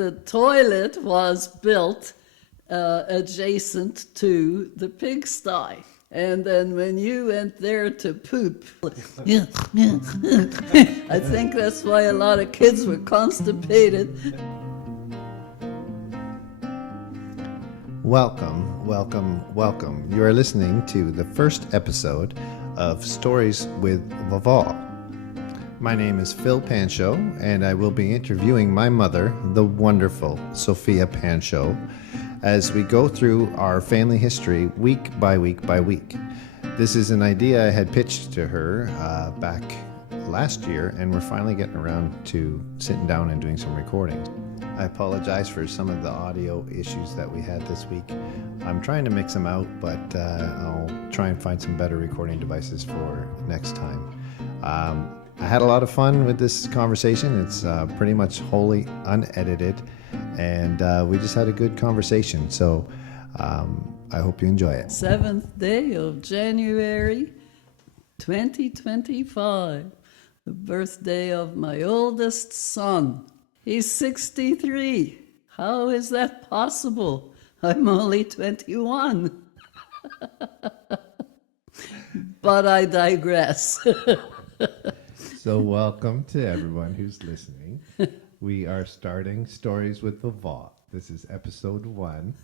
the toilet was built adjacent to the pigsty. And then when you went there to poop, I think that's why a lot of kids were constipated. Welcome, welcome, welcome. You are listening to the first episode of Stories with Vavo. My name is Phil Pancho, and I will be interviewing my mother, the wonderful Sophia Pancho, as we go through our family history week by week by week. This is an idea I had pitched to her back last year, and we're finally getting around to sitting down and doing some recordings. I apologize for some of the audio issues that we had this week. I'm trying to mix them out, but I'll try and find some better recording devices for next time. I had a lot of fun with this conversation. It's pretty much wholly unedited, and we just had a good conversation. So I hope you enjoy it. 7th day of January 2025, the birthday of my oldest son. He's 63. How is that possible? I'm only 21. But I digress. So welcome to everyone who's listening. We are starting Stories with Vavo. This is episode 1.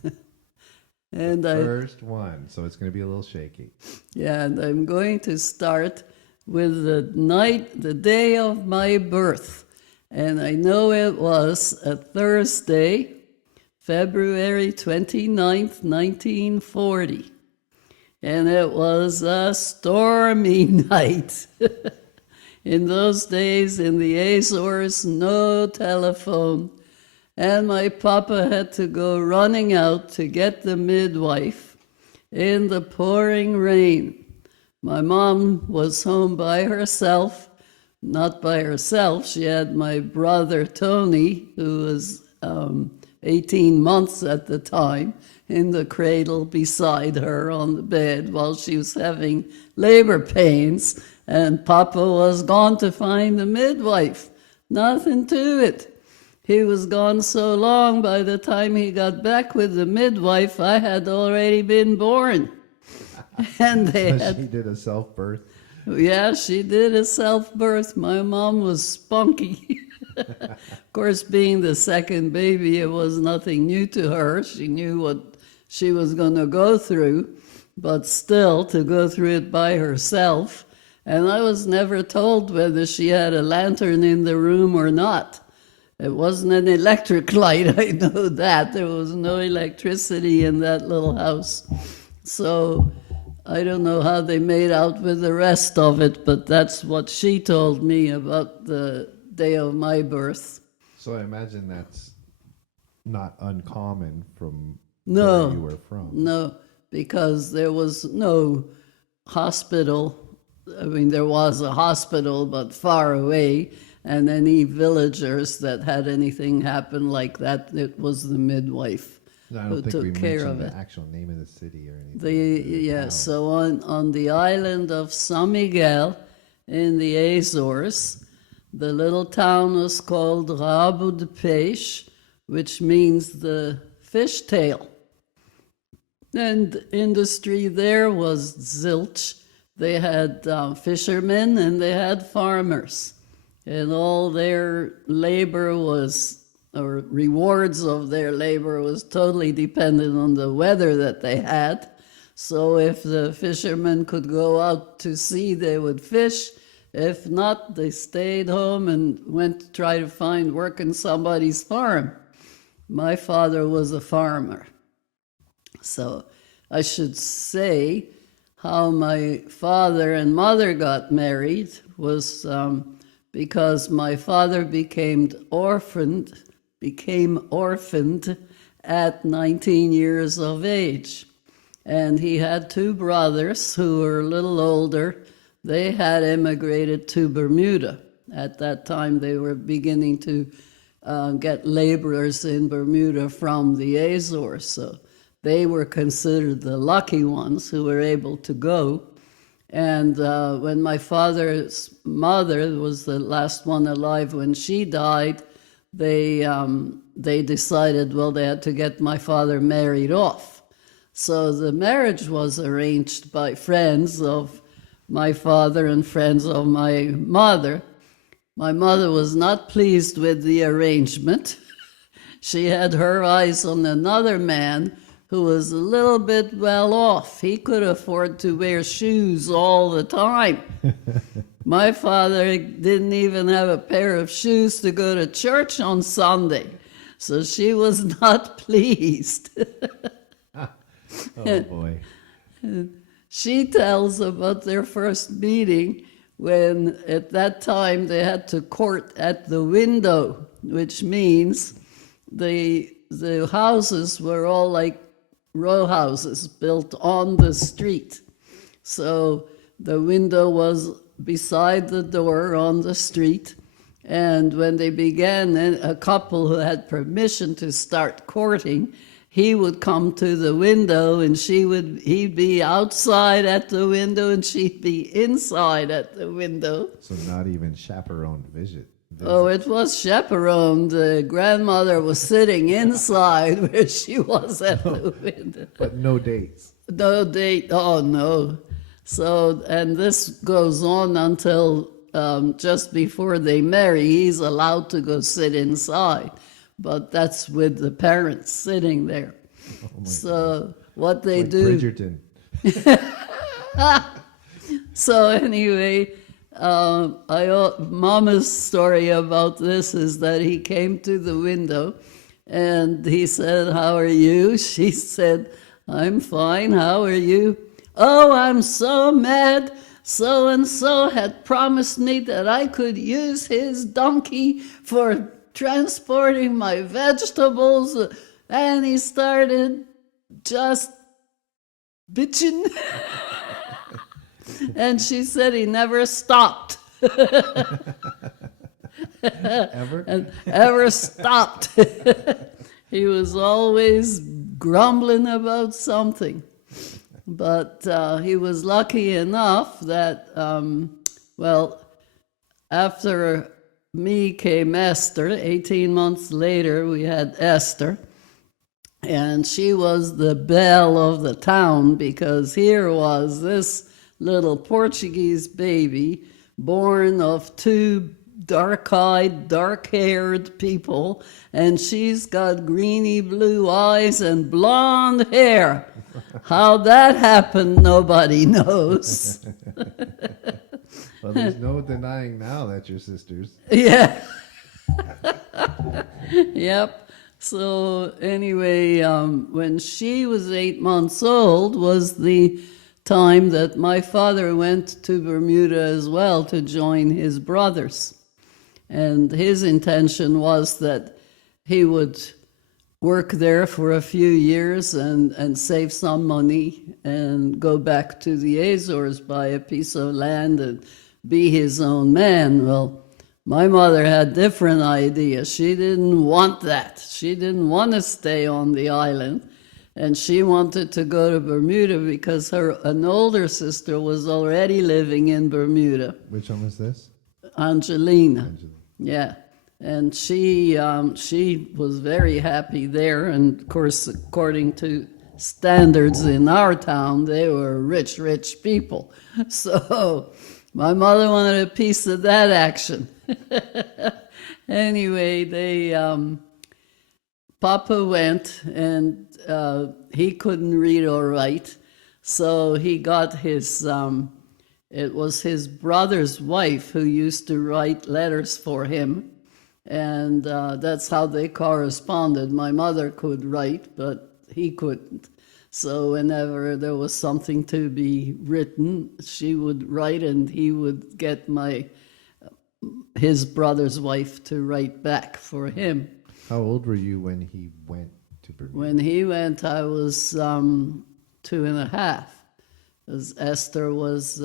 And first one, so it's going to be a little shaky. Yeah, and I'm going to start with the day of my birth. And I know it was a Thursday, February 29th, 1940. And it was a stormy night. In those days, in the Azores, no telephone. And my papa had to go running out to get the midwife in the pouring rain. My mom was home by herself. Not by herself. She had my brother Tony, who was 18 months at the time, in the cradle beside her on the bed while she was having labor pains. And Papa was gone to find the midwife. Nothing to it. He was gone so long, by the time he got back with the midwife, I had already been born. And she did a self-birth? Yeah, she did a self-birth. My mom was spunky. Of course, being the second baby, it was nothing new to her. She knew what she was going to go through, but still, to go through it by herself. And I was never told whether she had a lantern in the room or not. It wasn't an electric light, I know that. There was no electricity in that little house. So I don't know how they made out with the rest of it, but that's what she told me about the day of my birth. So I imagine that's not uncommon from where you were from. No, because there was no hospital. I mean, there was a hospital, but far away, and any villagers that had anything happen like that, it was the midwife who took care of it. The actual name of the city or anything. So on the island of San Miguel in the Azores, the little town was called Rabo de Peixe, which means the fishtail. And industry there was zilch. They had fishermen and they had farmers. And all their labor was, or rewards of their labor was totally dependent on the weather that they had. So if the fishermen could go out to sea, they would fish. If not, they stayed home and went to try to find work in somebody's farm. My father was a farmer. So I should say how my father and mother got married was because my father became orphaned at 19 years of age. And he had 2 brothers who were a little older. They had immigrated to Bermuda. At that time, they were beginning to get laborers in Bermuda from the Azores. So they were considered the lucky ones who were able to go. And when my father's mother was the last one alive when she died, they decided, well, they had to get my father married off. So the marriage was arranged by friends of my father and friends of my mother. My mother was not pleased with the arrangement. She had her eyes on another man who was a little bit well off. He could afford to wear shoes all the time. My father didn't even have a pair of shoes to go to church on Sunday. So she was not pleased. Oh, boy. She tells about their first meeting when at that time they had to court at the window, which means the houses were all like row houses built on the street. So the window was beside the door on the street. And when they began, a couple who had permission to start courting, he would come to the window and he'd be outside at the window and she'd be inside at the window. So not even chaperoned visit. Oh, it was chaperoned. The grandmother was sitting inside where she was at the window. But no dates. No date. Oh, no. So, and this goes on until just before they marry. He's allowed to go sit inside, but that's with the parents sitting there. Oh, So what they like do. Bridgerton. So anyway, Mama's story about this is that he came to the window and he said, "How are you?" She said, "I'm fine. How are you?" "Oh, I'm so mad. So-and-so had promised me that I could use his donkey for transporting my vegetables, and he started just bitching." And she said he never stopped. Ever? And ever stopped. He was always grumbling about something. But he was lucky enough that, after me came Esther. 18 months later, we had Esther. And she was the belle of the town, because here was this little Portuguese baby born of two dark-eyed, dark-haired people, and she's got greeny blue eyes and blonde hair. How that happened, nobody knows. Well, there's no denying now that you're sisters. Yeah. Yep. So anyway, when she was 8 months old was the time that my father went to Bermuda as well to join his brothers. And his intention was that he would work there for a few years and save some money and go back to the Azores, buy a piece of land and be his own man. Well, my mother had different ideas. She didn't want that. She didn't want to stay on the island. And she wanted to go to Bermuda because an older sister was already living in Bermuda. Which one was this? Angelina. Yeah. And she was very happy there. And of course, according to standards in our town, they were rich, rich people. So my mother wanted a piece of that action. Anyway, Papa went, and he couldn't read or write, so he got his, it was his brother's wife who used to write letters for him, and that's how they corresponded. My mother could write, but he couldn't. So whenever there was something to be written, she would write, and he would get his brother's wife to write back for him. How old were you when he went to Bermuda? When he went, I was 2.5. Because Esther was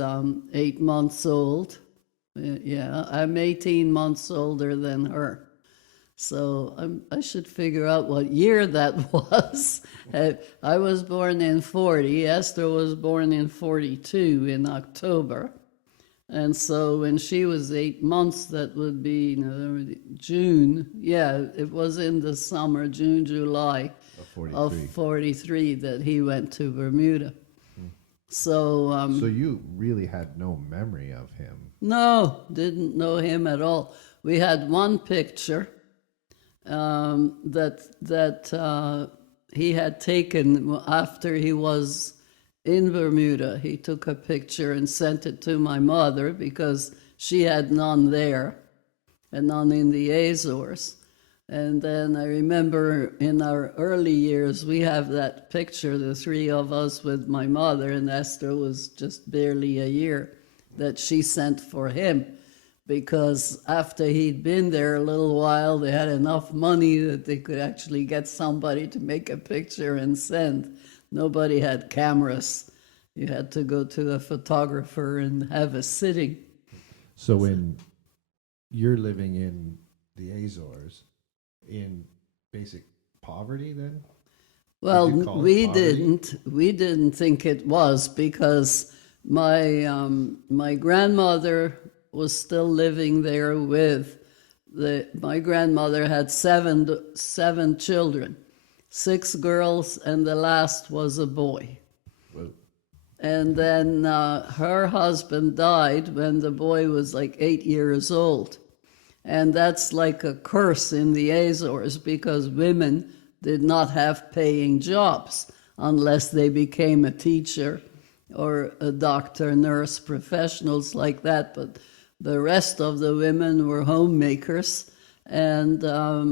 8 months old. Yeah, I'm 18 months older than her. So I should figure out what year that was. I was born in 40. Esther was born in 42 in October. And so when she was 8 months, that would be June. Yeah, it was in the summer, June, July of 43 that he went to Bermuda. So So you really had no memory of him. no, didn't know him at all. We had one picture that he had taken after he was in Bermuda. He took a picture and sent it to my mother because she had none there and none in the Azores. And then I remember in our early years, we have that picture, the three of us with my mother, and Esther was just barely a year, that she sent for him. Because after he'd been there a little while, they had enough money that they could actually get somebody to make a picture and send. Nobody had cameras. You had to go to a photographer and have a sitting. So when you're living in the Azores, in basic poverty then? Well, we didn't think it was, because my grandmother was still living there with my grandmother had seven children, 6 girls, and the last was a boy. Whoa. And then her husband died when the boy was like 8 years old. And that's like a curse in the Azores, because women did not have paying jobs unless they became a teacher or a doctor, nurse, professionals like that. But the rest of the women were homemakers. And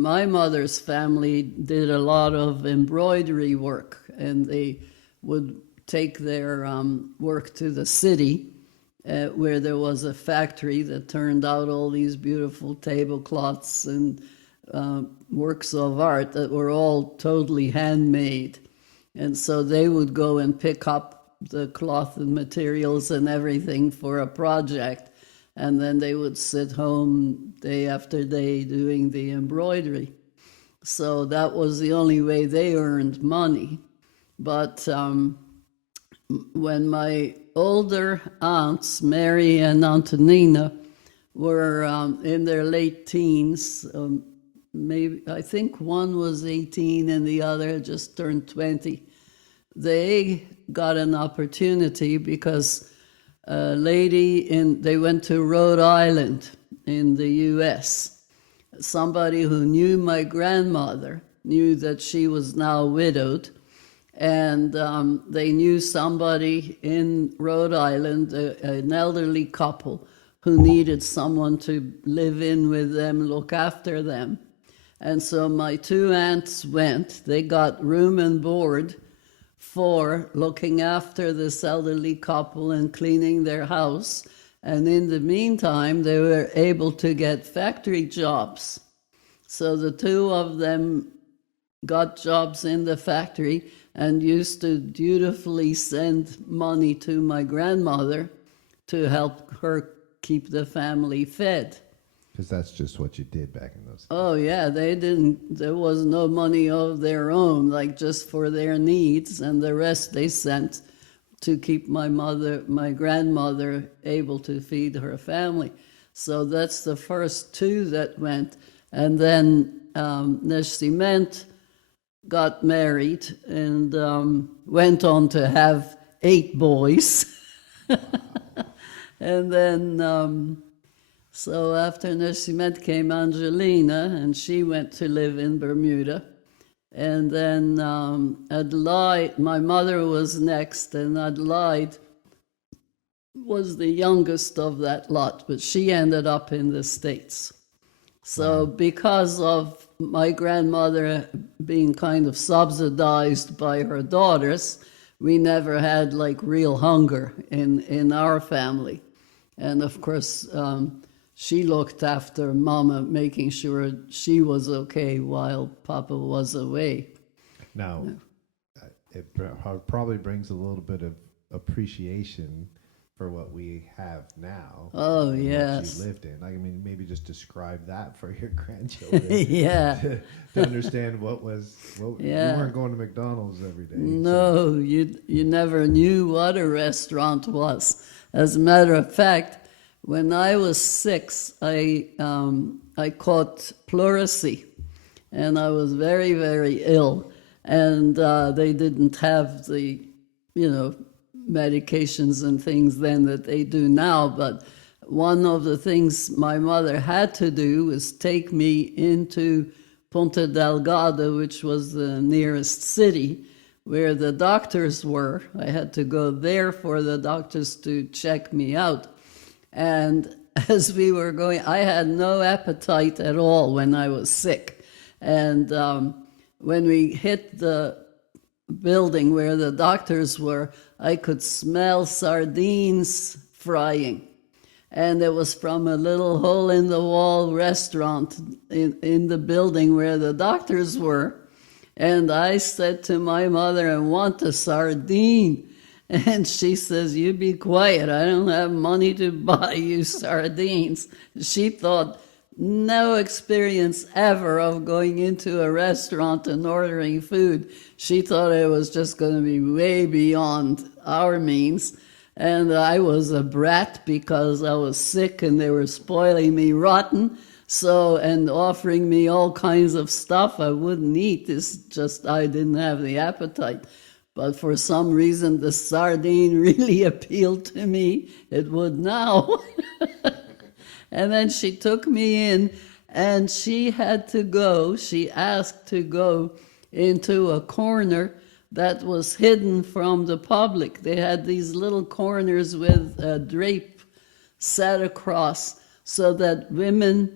my mother's family did a lot of embroidery work, and they would take their work to the city, where there was a factory that turned out all these beautiful tablecloths and works of art that were all totally handmade. And so they would go and pick up the cloth and materials and everything for a project, and then they would sit home day after day doing the embroidery. So that was the only way they earned money. But when my older aunts, Mary and Antonina, were in their late teens, maybe I think one was 18 and the other had just turned 20, they got an opportunity because a lady they went to Rhode Island in the U.S. Somebody who knew my grandmother knew that she was now widowed, and they knew somebody in Rhode Island, an elderly couple, who needed someone to live in with them, look after them. And so my 2 aunts went. They got room and board for looking after this elderly couple and cleaning their house. And in the meantime, they were able to get factory jobs. So the 2 of them got jobs in the factory and used to dutifully send money to my grandmother to help her keep the family fed. Because that's just what you did back in those days. Oh, yeah, there was no money of their own, like just for their needs, and the rest they sent to keep my grandmother able to feed her family. So that's the first 2 that went. And then Neshiment got married and went on to have 8 boys. And then, so after Neshiment came Angelina, and she went to live in Bermuda. And then Adelaide, my mother was next, and Adelaide was the youngest of that lot, but she ended up in the States. So because of my grandmother being kind of subsidized by her daughters, we never had like real hunger in our family. And of course, she looked after Mama, making sure she was okay while Papa was away. Now, it probably brings a little bit of appreciation for what we have now. Oh, and yes. what you lived in. I mean, maybe just describe that for your grandchildren. Yeah. to understand what you weren't going to McDonald's every day. No, you never knew what a restaurant was. As a matter of fact, When I was 6, I caught pleurisy, and I was very, very ill. And they didn't have the, medications and things then that they do now. But one of the things my mother had to do was take me into Ponta Delgada, which was the nearest city, where the doctors were. I had to go there for the doctors to check me out. And as we were going, I had no appetite at all when I was sick. And when we hit the building where the doctors were, I could smell sardines frying. And it was from a little hole-in-the-wall restaurant in the building where the doctors were. And I said to my mother, I want a sardine. And she says, you be quiet. I don't have money to buy you sardines. She thought, no experience ever of going into a restaurant and ordering food. She thought it was just going to be way beyond our means. And I was a brat because I was sick and they were spoiling me rotten. So, and offering me all kinds of stuff I wouldn't eat. It's just I didn't have the appetite. But for some reason, the sardine really appealed to me. It would now. And then she took me in, and she asked to go into a corner that was hidden from the public. They had these little corners with a drape set across so that women,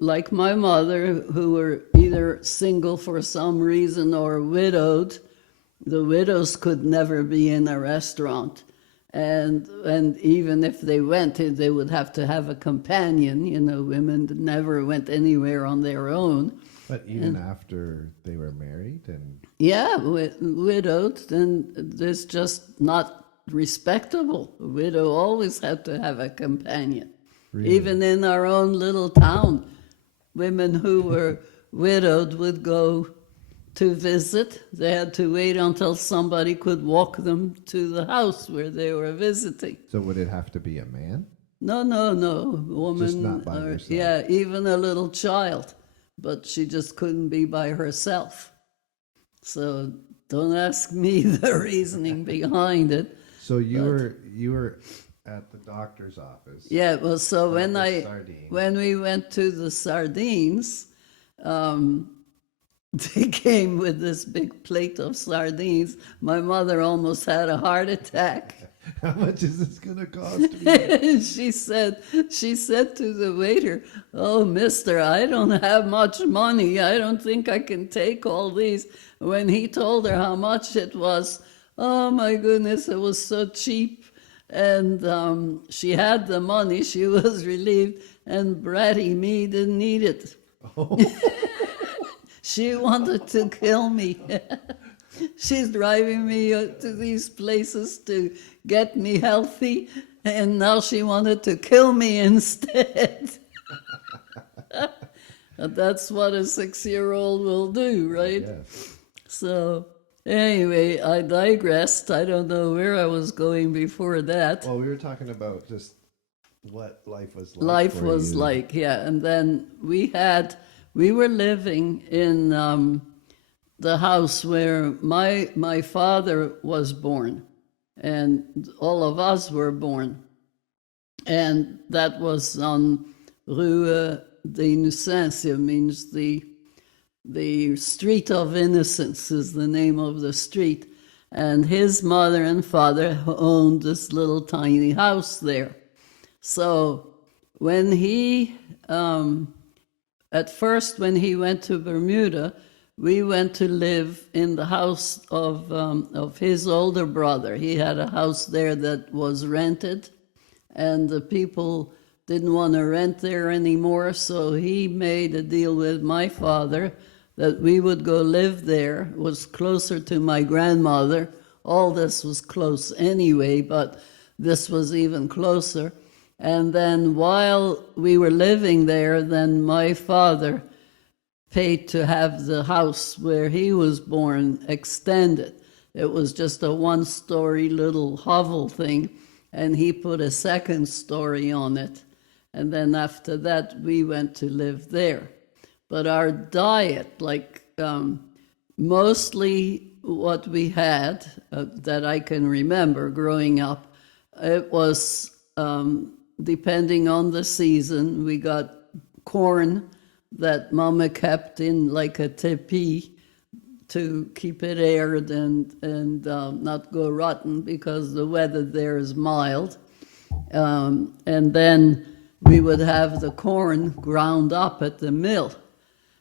like my mother, who were either single for some reason or widowed, the widows could never be in a restaurant. And even if they went, they would have to have a companion. Women never went anywhere on their own. But even after they were married and... Yeah, widowed, then it's just not respectable. A widow always had to have a companion. Really? Even in our own little town, women who were widowed would go to visit. They had to wait until somebody could walk them to the house where they were visiting. So would it have to be a man? No, woman. Just not by herself. Yeah, even a little child. But she just couldn't be by herself. So don't ask me the reasoning behind it. So you were at the doctor's office. Yeah, well, so when sardine. when we went to the sardines, they came with this big plate of sardines. My mother almost had a heart attack. How much is this going to cost me? she said to the waiter, "Oh, mister, I don't have much money. I don't think I can take all these." When he told her how much it was, oh my goodness, it was so cheap. And she had the money. She was relieved. And bratty me didn't need it. Oh. She wanted to kill me. She's driving me to these places to get me healthy, and now she wanted to kill me instead. That's what a 6-year-old will do, right? Yes. So anyway, I digressed. I don't know where I was going before that. Well, we were talking about just what life was like. Life was like, yeah. And then we were living in the house where my father was born, and all of us were born. And that was on Rue d'Innocentia, means the Street of Innocence is the name of the street. And his mother and father owned this little tiny house there. So when he, at first when he went to Bermuda, we went to live in the house of his older brother. He had a house there that was rented, and the people didn't want to rent there anymore, so he made a deal with my father that we would go live there. It was closer to my grandmother. All this was close anyway, but this was even closer. And then while we were living there, then my father paid to have the house where he was born extended. It was just a one-story little hovel thing, and he put a second story on it. And then after that, we went to live there. But our diet, like mostly what we had that I can remember growing up, it was depending on the season. We got corn that Mama kept in like a teepee to keep it aired and not go rotten because the weather there is mild. And then we would have the corn ground up at the mill.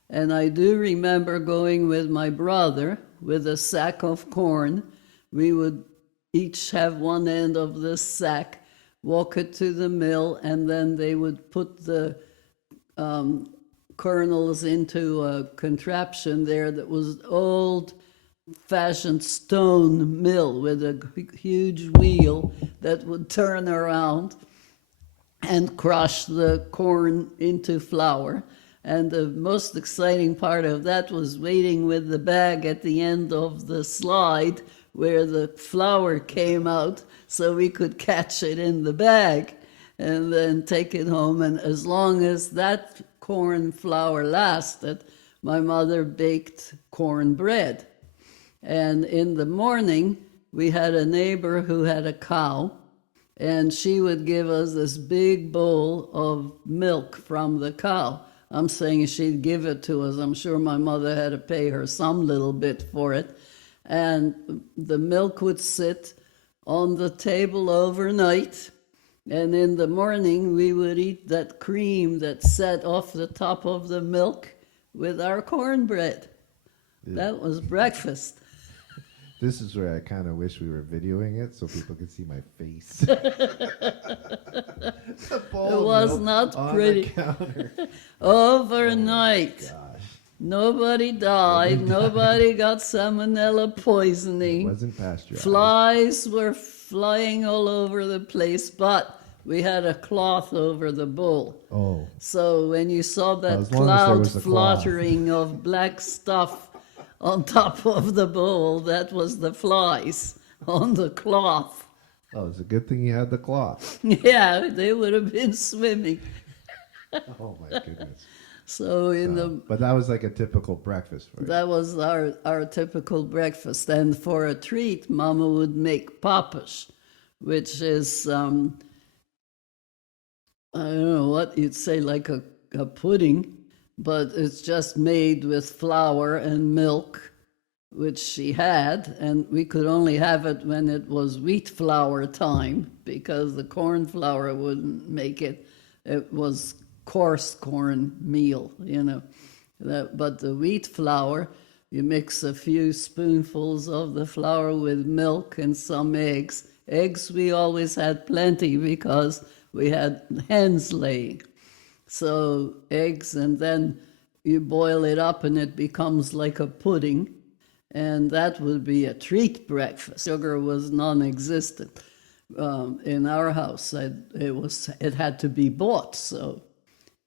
And I do remember going with my brother with a sack of corn. We would each have one end of this sack, walk it to the mill, and then they would put the kernels into a contraption there that was old-fashioned stone mill with a huge wheel that would turn around and crush the corn into flour. And the most exciting part of that was waiting with the bag at the end of the slide where the flour came out so we could catch it in the bag and then take it home. And as long as that corn flour lasted, my mother baked corn bread. And in the morning, we had a neighbor who had a cow, and she would give us this big bowl of milk from the cow. I'm saying she'd give it to us. I'm sure my mother had to pay her some little bit for it. And the milk would sit on the table overnight. And in the morning, we would eat that cream that sat off the top of the milk with our cornbread. Yeah. That was breakfast. This is where I kind of wish we were videoing it so people could see my face. It was not pretty. Overnight. Oh, gosh. Nobody died. Nobody got salmonella poisoning. It wasn't pasteurized. Flies were flying all over the place, but we had a cloth over the bowl. Oh. So when you saw that cloud fluttering of black stuff on top of the bowl, that was the flies on the cloth. Oh, it's a good thing you had the cloth. Yeah, they would have been swimming. Oh my goodness. But that was like a typical breakfast for you. That was our typical breakfast. And for a treat, Mama would make papas, which is, I don't know what you'd say, like a pudding, but it's just made with flour and milk, which she had, and we could only have it when it was wheat flour time because the corn flour wouldn't make it. It was coarse corn meal, but the wheat flour, you mix a few spoonfuls of the flour with milk and some eggs. Eggs we always had plenty because we had hens laying. So eggs, and then you boil it up and it becomes like a pudding, and that would be a treat breakfast. Sugar was non-existent in our house. It had to be bought, so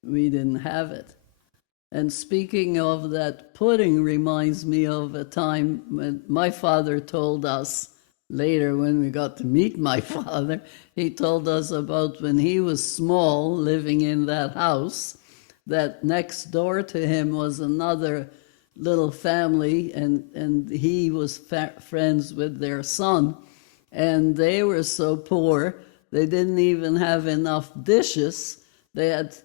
we didn't have it. And speaking of that pudding reminds me of a time when my father told us later, when we got to meet my father, he told us about when he was small, living in that house, that next door to him was another little family, and he was friends with their son, and they were so poor, they didn't even have enough dishes. They had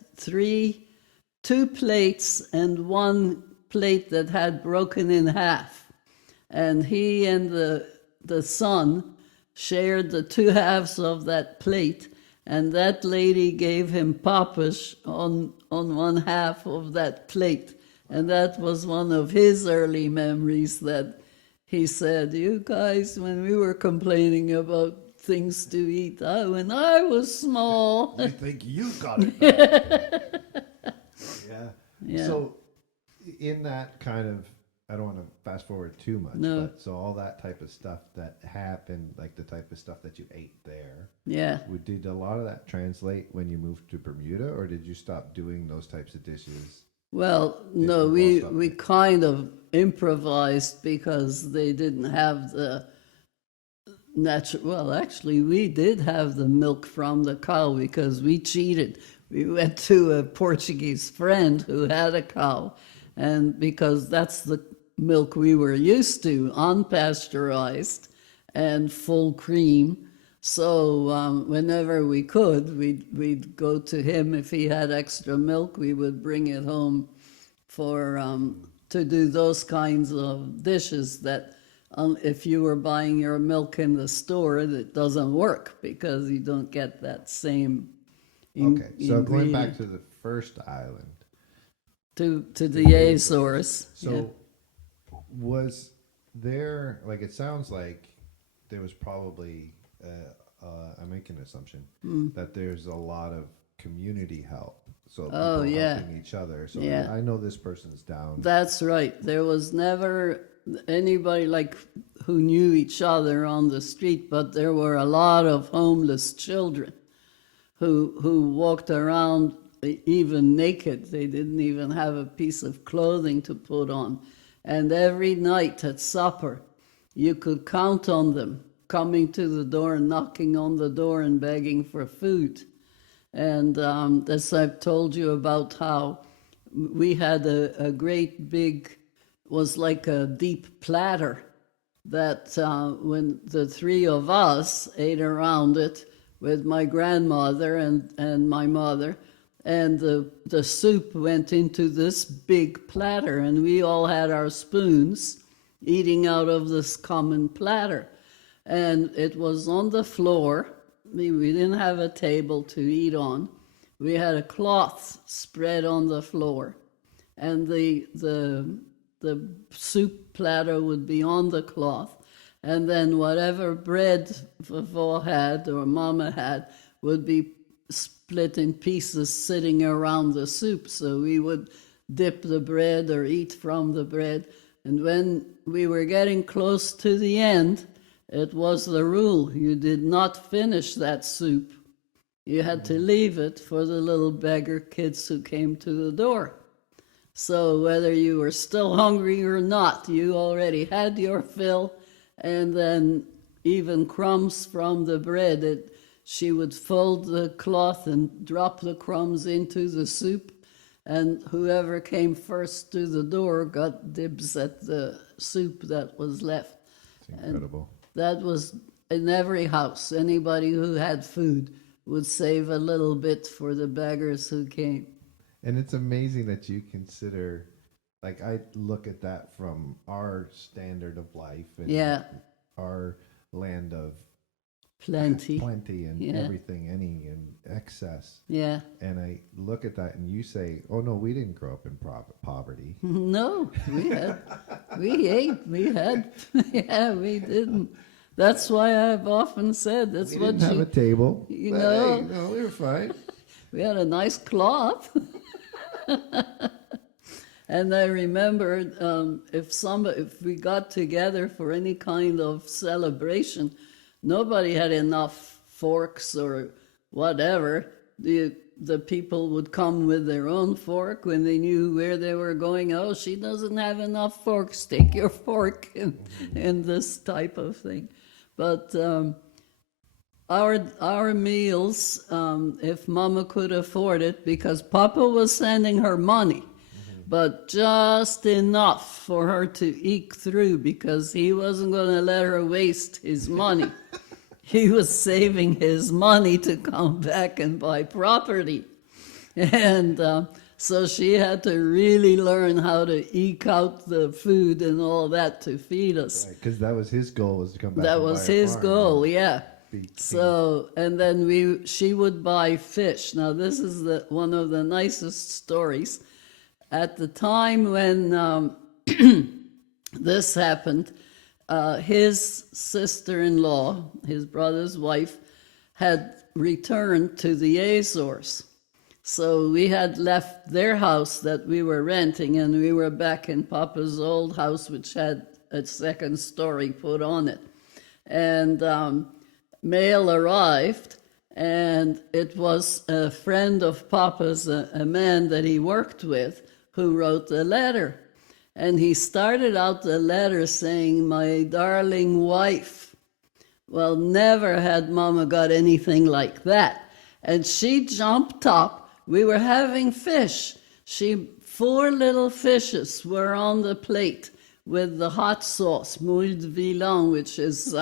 two plates and one plate that had broken in half, and he and the son shared the two halves of that plate, and that lady gave him papas on one half of that plate. And that was one of his early memories, that he said, you guys, when we were complaining about things to eat, when I was small. You think you got it. Yeah. So in that kind of, I don't want to fast forward too much, but so all that type of stuff that happened, like the type of stuff that you ate there. Yeah. Did a lot of that translate when you moved to Bermuda, or did you stop doing those types of dishes? Well, no, we kind of improvised because they didn't have Well, actually, we did have the milk from the cow because we cheated. We went to a Portuguese friend who had a cow, and because that's the milk we were used to, unpasteurized and full cream. So whenever we could, we'd go to him. If he had extra milk, we would bring it home for to do those kinds of dishes that if you were buying your milk in the store, that doesn't work because you don't get that same Okay, so going back ingredient. to the first island. To the Azores. So Yeah. was there, like, it sounds like there was probably, I make an assumption, that there's a lot of community help. So people helping each other. So Yeah. I know this person's down. That's right. There was never anybody like who knew each other on the street, but there were a lot of homeless children who walked around even naked. They didn't even have a piece of clothing to put on. And every night at supper, you could count on them coming to the door, knocking on the door and begging for food. And as I've told you about how we had a great big, was like a deep platter that when the three of us ate around it with my grandmother and my mother, and the soup went into this big platter, and we all had our spoons eating out of this common platter. And it was on the floor. We didn't have a table to eat on. We had a cloth spread on the floor, and the soup platter would be on the cloth, and then whatever bread Vavo had or Mama had would be split in pieces sitting around the soup. So we would dip the bread or eat from the bread. And when we were getting close to the end, it was the rule. You did not finish that soup. You had to leave it for the little beggar kids who came to the door. So whether you were still hungry or not, you already had your fill, and then even crumbs from the bread, she would fold the cloth and drop the crumbs into the soup, and whoever came first to the door got dibs at the soup that was left. It's incredible. And that was in every house. Anybody who had food would save a little bit for the beggars who came. And it's amazing that you consider, like, I look at that from our standard of life and our land of plenty and everything, and excess. Yeah. And I look at that and you say, oh, no, we didn't grow up in poverty. No, we ate, yeah, we didn't. That's why I've often said that's We what didn't have a table. you But, know. hey, no, we were fine. We had a nice cloth. And I remember if we got together for any kind of celebration, nobody had enough forks or whatever. The people would come with their own fork when they knew where they were going. Oh, she doesn't have enough forks. Take your fork and this type of thing. But our meals, if Mama could afford it, because Papa was sending her money, but just enough for her to eke through, because he wasn't going to let her waste his money. He was saving his money to come back and buy property. And so she had to really learn how to eke out the food and all that to feed us. Because that was his goal, was to come back. That and was buy a his farm. goal, yeah. Be So, and then she would buy fish. Now, this is one of the nicest stories. At the time when this happened, his sister-in-law, his brother's wife, had returned to the Azores. So we had left their house that we were renting, and we were back in Papa's old house, which had a second story put on it. And mail arrived, and it was a friend of Papa's, a man that he worked with, who wrote the letter. And he started out the letter saying, "My darling wife." Well, never had Mama got anything like that. And she jumped up. We were having fish. 4 little fishes were on the plate with the hot sauce, mouille de vilain, which is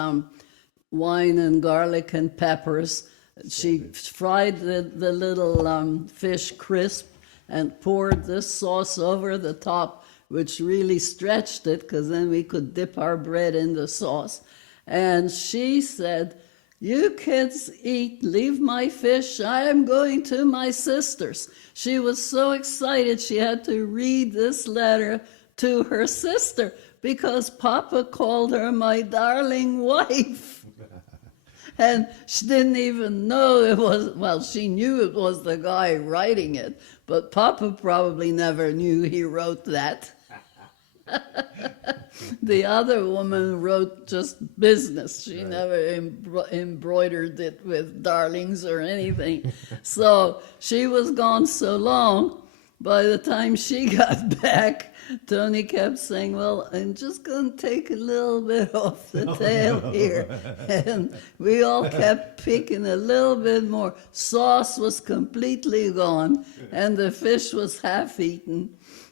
wine and garlic and peppers. She fried the little fish crisp and poured this sauce over the top, which really stretched it because then we could dip our bread in the sauce. And she said, "You kids eat, leave my fish. I am going to my sister's." She was so excited she had to read this letter to her sister because Papa called her my darling wife. And she didn't even know it was, well, she knew it was the guy writing it, but Papa probably never knew he wrote that. The other woman wrote just business. She never embroidered it with darlings or anything. So she was gone so long. By the time she got back, Tony kept saying, "Well, I'm just going to take a little bit off the tail here." And we all kept picking a little bit more. Sauce was completely gone, and the fish was half eaten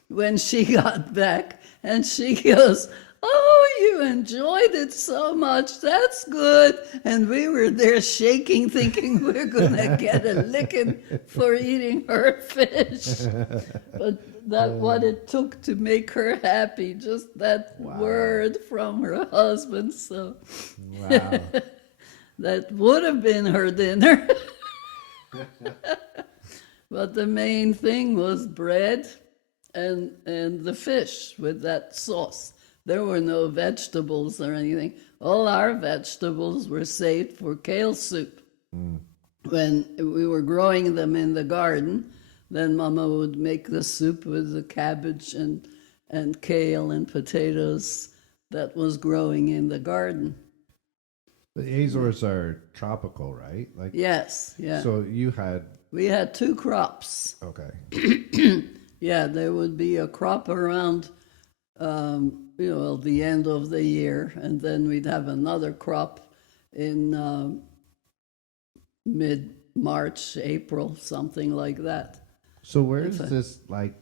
when she got back. And she goes, "Oh, you enjoyed it so much. That's good." And we were there shaking, thinking we're going to get a licking for eating her fish. But that's what it took to make her happy, just that word from her husband. So that would have been her dinner. But the main thing was bread and the fish with that sauce. There were no vegetables or anything. All our vegetables were saved for kale soup. When we were growing them in the garden, then Mama would make the soup with the cabbage and kale and potatoes that was growing in the garden. The Azores are tropical, right? Like Yes, yeah. So We had 2 crops. Okay. Yeah, there would be a crop around, the end of the year, and then we'd have another crop in mid-March, April, something like that. So where's this like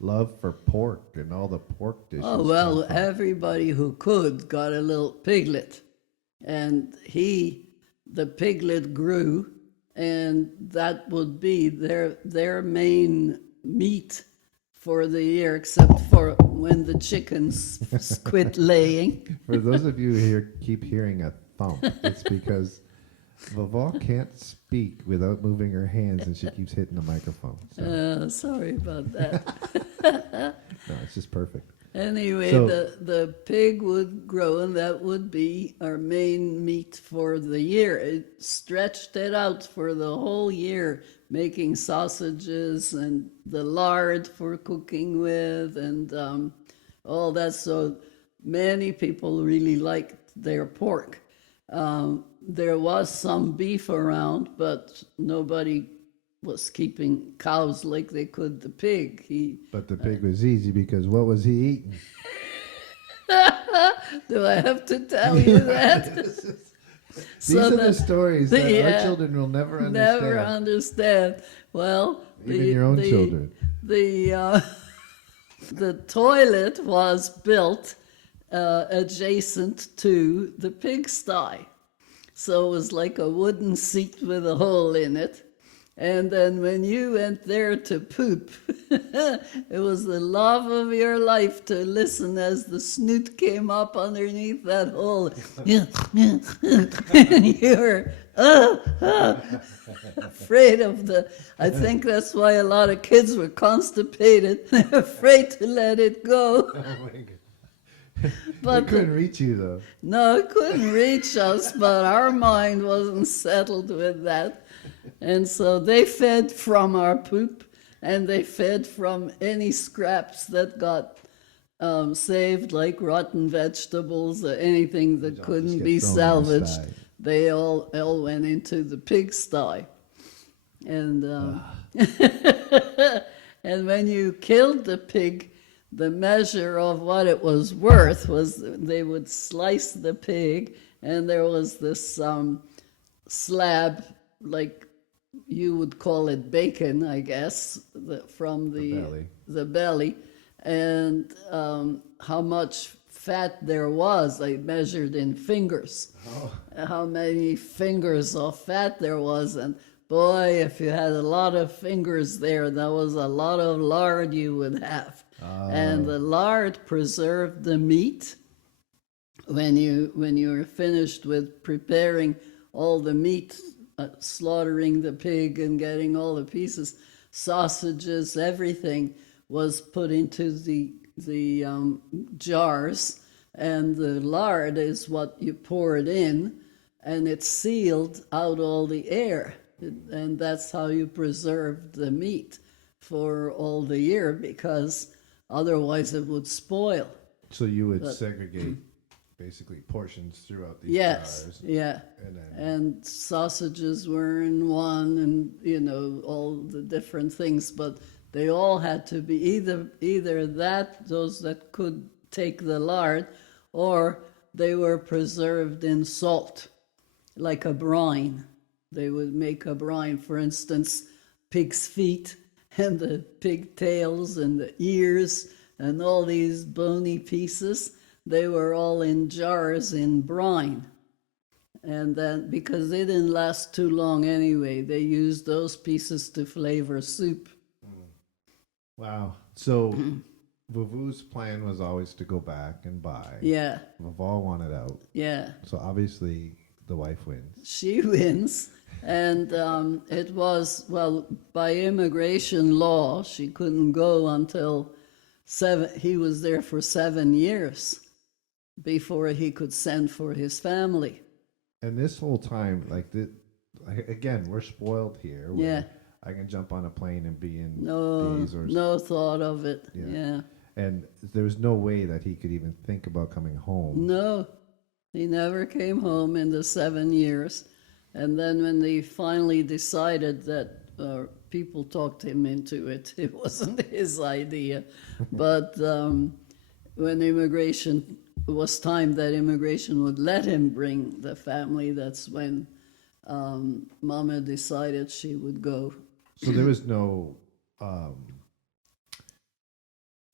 love for pork and all the pork dishes? Oh, well, everybody who could got a little piglet, and the piglet grew, and that would be their main meat for the year, except for when the chickens quit laying. For those of you here keep hearing a thump, it's because Vavo can't speak without moving her hands, and she keeps hitting the microphone. So. Sorry about that. No, it's just perfect. Anyway, So- the pig would grow, and that would be our main meat for the year. It stretched it out for the whole year, making sausages and the lard for cooking with and all that. So many people really liked their pork. There was some beef around, but nobody was keeping cows like they could the pig. But the pig was easy because what was he eating? Do I have to tell you that? These are the stories that our children will never understand. Never understand. Well, Even your own children. The toilet was built adjacent to the pigsty. So it was like a wooden seat with a hole in it. And then when you went there to poop, it was the love of your life to listen as the snoot came up underneath that hole. And you were afraid of I think that's why a lot of kids were constipated. They're afraid to let it go. Oh my God. But It couldn't reach you, though. No, it couldn't reach us, but our mind wasn't settled with that. And so they fed from our poop, and they fed from any scraps that got saved, like rotten vegetables or anything that couldn't be salvaged. They all went into the pigsty. And and when you killed the pig, the measure of what it was worth was they would slice the pig and there was this slab, like you would call it bacon, I guess, from the belly, and how much fat there was. I measured in fingers, how many fingers of fat there was, and boy, if you had a lot of fingers there, that was a lot of lard you would have. And the lard preserved the meat. When you were finished with preparing all the meat, slaughtering the pig and getting all the pieces, sausages, everything was put into the jars, and the lard is what you poured in, and it sealed out all the air, and that's how you preserved the meat for all the year, because otherwise it would spoil. So you would segregate basically portions throughout these Yes, jars. yeah. And sausages were in one, and all the different things, but they all had to be either those that could take the lard, or they were preserved in salt, like a brine. They would make a brine, for instance, pig's feet and the pigtails and the ears and all these bony pieces. They were all in jars in brine. And then, because they didn't last too long anyway, they used those pieces to flavor soup. Wow. So Vavoo's plan was always to go back and buy. Yeah. Vavo wanted out. Yeah. So obviously the wife wins. She wins. And it was, well, by immigration law, she couldn't go until he was there for 7 years before he could send for his family. And this whole time, again, we're spoiled here. Yeah. I can jump on a plane and be in No, the Azores. no thought of it. Yeah. And there was no way that he could even think about coming home. No, he never came home in the 7 years. And then when they finally decided that, people talked him into it, it wasn't his idea. But when it was time that immigration would let him bring the family, that's when Mama decided she would go. So there was no,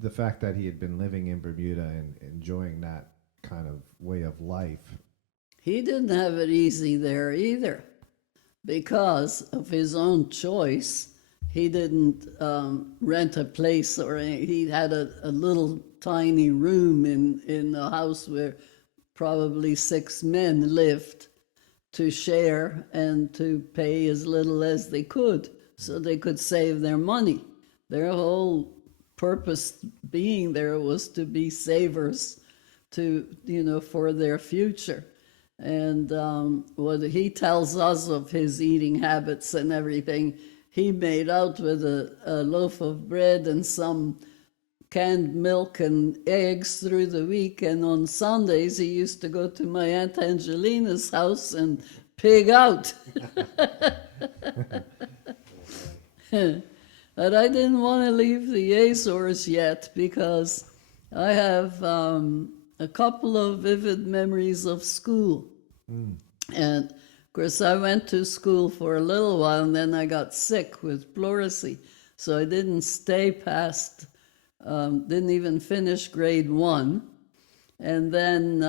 the fact that he had been living in Bermuda and enjoying that kind of way of life. He didn't have it easy there either, because of his own choice. He didn't rent a place, or he had a little tiny room in a house where probably 6 men lived, to share and to pay as little as they could so they could save their money. Their whole purpose being there was to be savers for their future. And what he tells us of his eating habits and everything, he made out with a loaf of bread and some canned milk and eggs through the week, and on Sundays he used to go to my Aunt Angelina's house and pig out. But I didn't want to leave the Azores yet, because I have a couple of vivid memories of school. And of course I went to school for a little while, and then I got sick with pleurisy, so I didn't stay past, didn't even finish grade 1. And then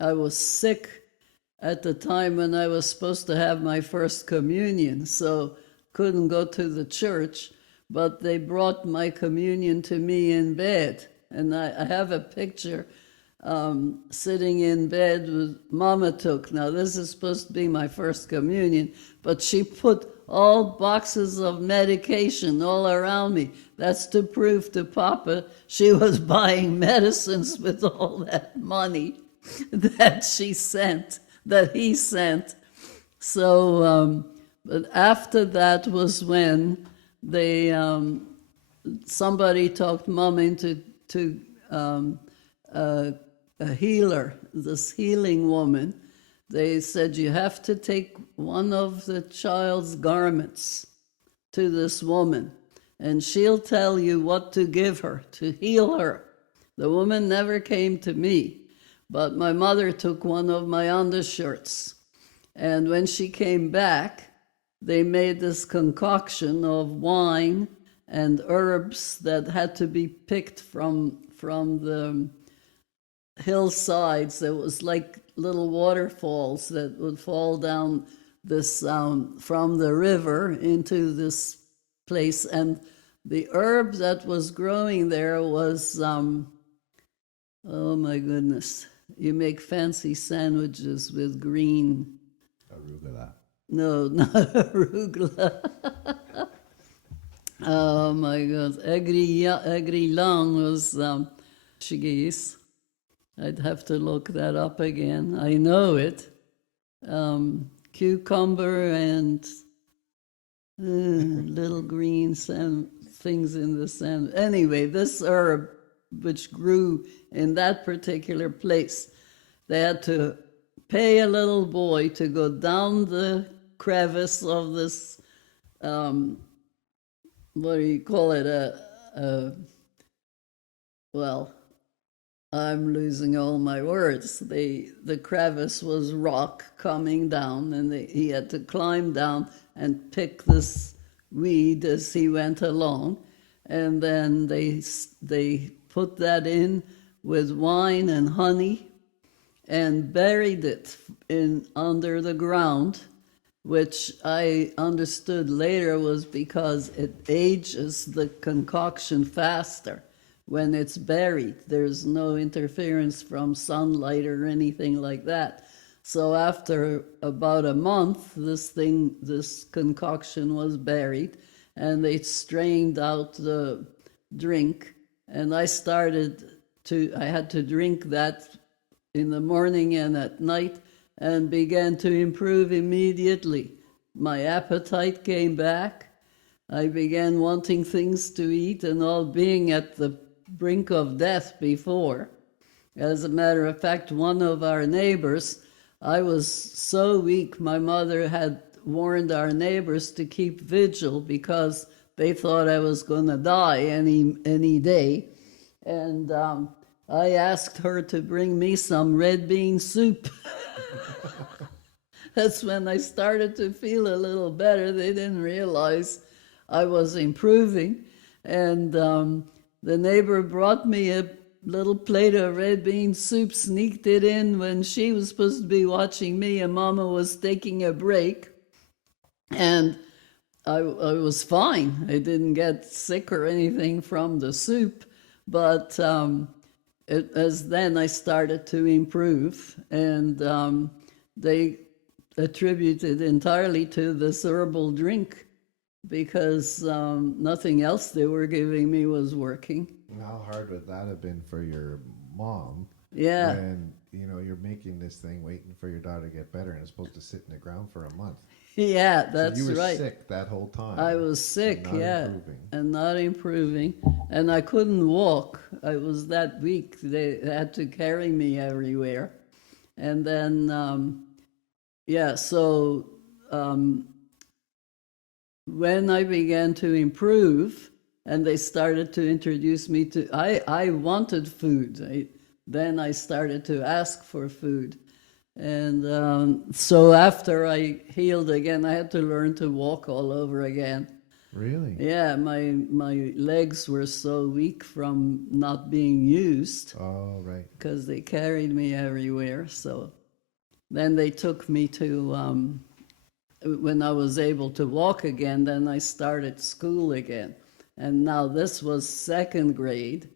I was sick at the time when I was supposed to have my first communion, so couldn't go to the church, but they brought my communion to me in bed. And I have a picture sitting in bed with Mama took. Now, this is supposed to be my first communion, but she put all boxes of medication all around me. That's to prove to Papa she was buying medicines with all that money that he sent. So, but after that was when they somebody talked Mom into a healer, this healing woman. They said, you have to take one of the child's garments to this woman, and she'll tell you what to give her to heal her. The woman never came to me, but my mother took one of my undershirts. And when she came back, they made this concoction of wine and herbs that had to be picked from the hillsides. There was like little waterfalls that would fall down this from the river into this place. And the herb that was growing there was, oh my goodness, you make fancy sandwiches with green. Arugula. No, not arugula. Oh my God. Agrilang was Portuguese. I'd have to look that up again. I know it. Cucumber and little green things in the sand. Anyway, this herb, which grew in that particular place, they had to pay a little boy to go down the crevice of this, what do you call it? Well, I'm losing all my words. The crevice was rock coming down, and he had to climb down and pick this weed as he went along. And then they put that in with wine and honey and buried it under the ground, which I understood later was because it ages the concoction faster when it's buried. There's no interference from sunlight or anything like that. So after about a month, this concoction was buried, and they strained out the drink, and I had to drink that in the morning and at night, and began to improve immediately. My appetite came back. I began wanting things to eat, and all, being at the brink of death before. As a matter of fact, one of our neighbors, I was so weak, my mother had warned our neighbors to keep vigil because they thought I was going to die any day. And I asked her to bring me some red bean soup. That's when I started to feel a little better. They didn't realize I was improving. And the neighbor brought me a little plate of red bean soup, sneaked it in when she was supposed to be watching me, and Mama was taking a break. And I was fine. I didn't get sick or anything from the soup, but as then I started to improve, and they attributed entirely to this herbal drink because nothing else they were giving me was working. How hard would that have been for your mom? Yeah. When, you're making this thing, waiting for your daughter to get better, and it's supposed to sit in the ground for a month. Yeah, that's so you were right. sick that whole time. I was sick, yeah, improving. And not improving. And I couldn't walk. I was that weak. They had to carry me everywhere. And then, when I began to improve, and they started to introduce me to, I wanted food. Then I started to ask for food. And so after I healed again, I had to learn to walk all over again. Really? Yeah, my legs were so weak from not being used. Oh, right. Because they carried me everywhere. So then they took me to, when I was able to walk again, then I started school again. And now this was second grade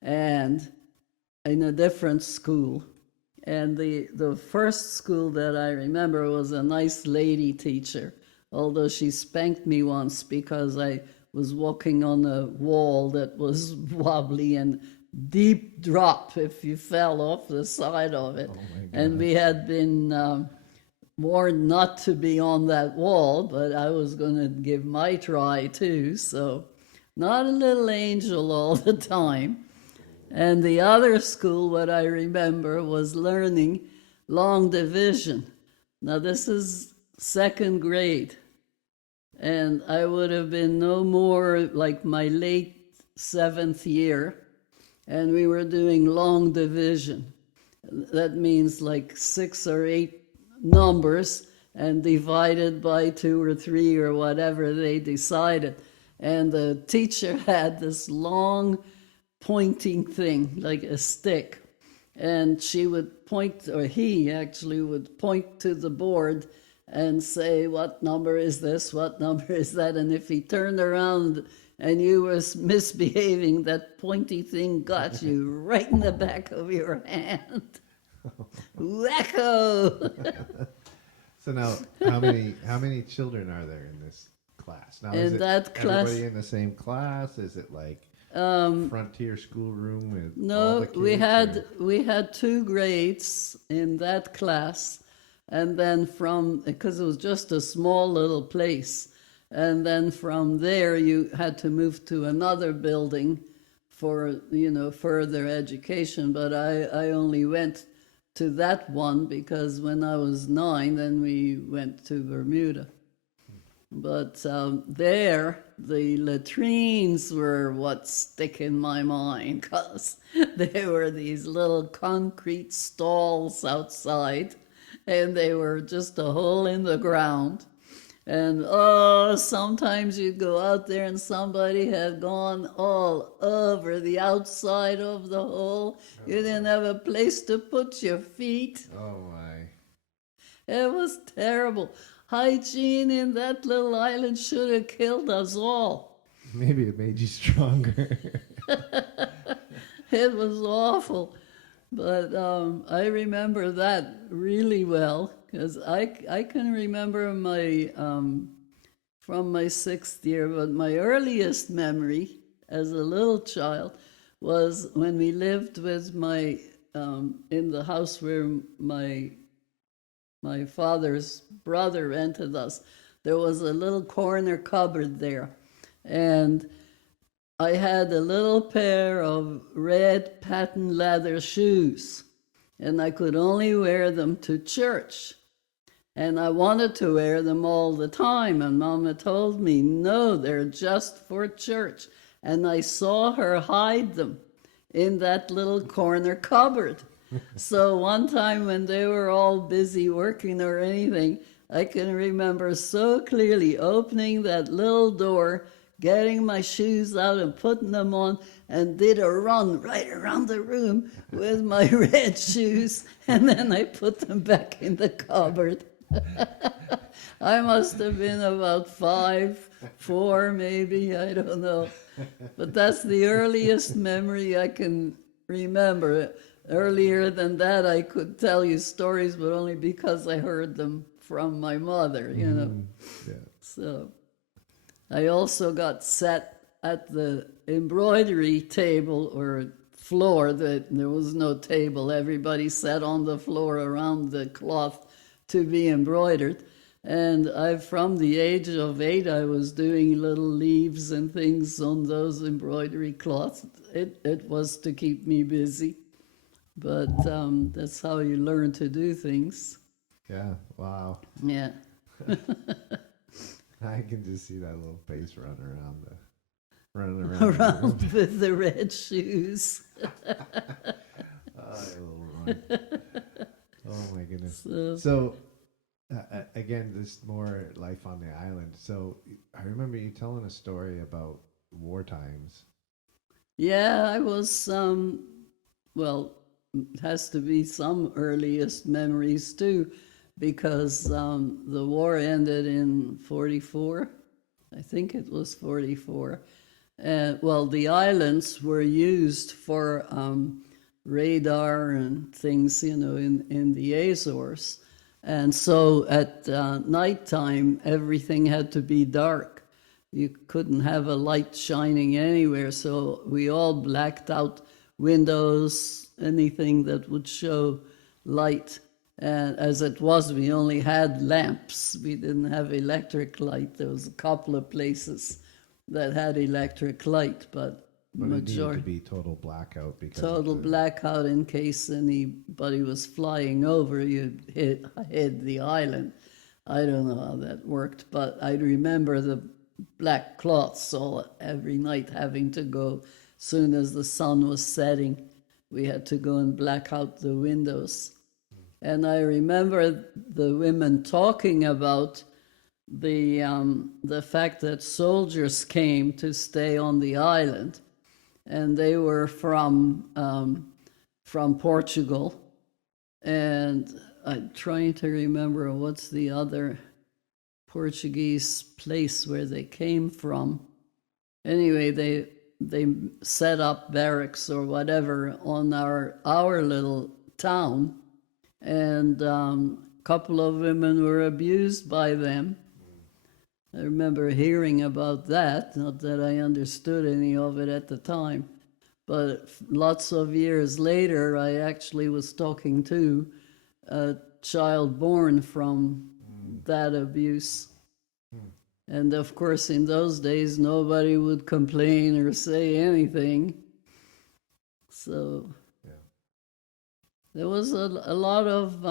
and in a different school. And the first school that I remember was a nice lady teacher, although she spanked me once because I was walking on a wall that was wobbly and deep drop if you fell off the side of it. Oh my God. And we had been warned not to be on that wall, but I was going to give my try too. So not a little angel all the time. And the other school, what I remember, was learning long division. Now, this is second grade, and I would have been no more like my late 7th year, and we were doing long division. That means like 6 or 8 numbers and divided by 2 or 3 or whatever they decided. And the teacher had this long pointing thing, like a stick. And she would point, or he actually would point to the board and say, what number is this? What number is that? And if he turned around and you was misbehaving, that pointy thing got you right in the back of your hand. Wacko! So now, how many children are there in this class? Now, is In it that class, everybody in the same class? Is it like frontier schoolroom with all no, the kids? we had 2 grades in that class, and then because it was just a small little place, and then from there you had to move to another building for further education. But I only went to that one because when I was 9, then we went to Bermuda. But there, the latrines were what stick in my mind, because they were these little concrete stalls outside, and they were just a hole in the ground. And sometimes you'd go out there and somebody had gone all over the outside of the hole. You didn't have a place to put your feet. Oh my! It was terrible. Hygiene in that little island should have killed us all. Maybe it made you stronger. It was awful. But I remember that really well, because I can remember from my 6th year, but my earliest memory as a little child was when we lived with in the house where my father's brother rented us. There was a little corner cupboard there, and I had a little pair of red patent leather shoes, and I could only wear them to church. And I wanted to wear them all the time, and Mama told me, no, they're just for church. And I saw her hide them in that little corner cupboard. So one time when they were all busy working or anything, I can remember so clearly opening that little door, getting my shoes out and putting them on, and did a run right around the room with my red shoes, and then I put them back in the cupboard. I must have been about 5, 4 maybe, I don't know. But that's the earliest memory I can remember. Earlier than that, I could tell you stories, but only because I heard them from my mother, Yeah. So I also got sat at the embroidery table or floor. There was no table. Everybody sat on the floor around the cloth to be embroidered. And from the age of 8, I was doing little leaves and things on those embroidery cloths. It was to keep me busy. But that's how you learn to do things. Yeah. Wow. Yeah. I can just see that little face running around Around with the red shoes. little run. Oh my goodness. So again, this more life on the island. So I remember you telling a story about war times. Yeah, I was, well, it has to be some earliest memories too, because the war ended in 44. I think it was 44. Well, the islands were used for radar and things, in the Azores. And so at nighttime, everything had to be dark. You couldn't have a light shining anywhere, so we all blacked out windows, anything that would show light. And as it was, we only had lamps. We didn't have electric light. There was a couple of places that had electric light, but majority it needed to be total blackout because total blackout in case anybody was flying over. You'd hit the island. I don't know how that worked, but I remember the black cloths all every night having to go soon as the sun was setting we had to go and black out the windows. And I remember the women talking about the fact that soldiers came to stay on the island, and they were from Portugal. And I'm trying to remember what's the other Portuguese place where they came from. Anyway, they set up barracks or whatever on our little town, and a couple of women were abused by them. I remember hearing about that, not that I understood any of it at the time, but lots of years later, I actually was talking to a child born from that abuse. And of course, in those days, nobody would complain or say anything. So there was a lot of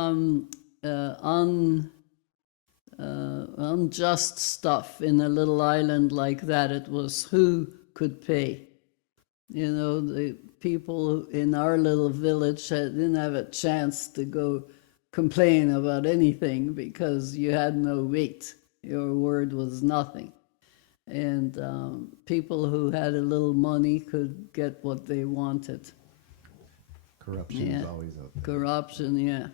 unjust stuff in a little island like that. It was who could pay. You know, the people in our little village didn't have a chance to go complain about anything because you had no weight. Your word was nothing. And people who had a little money could get what they wanted. Corruption is always out there. Corruption, yeah.